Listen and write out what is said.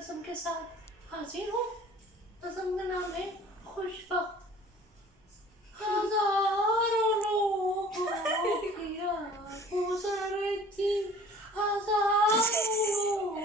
रस्म के साथ हाजिर हूँ। रस्म का नाम है खुशबक। हजारों लोगों की आंखों से रहती, हजारों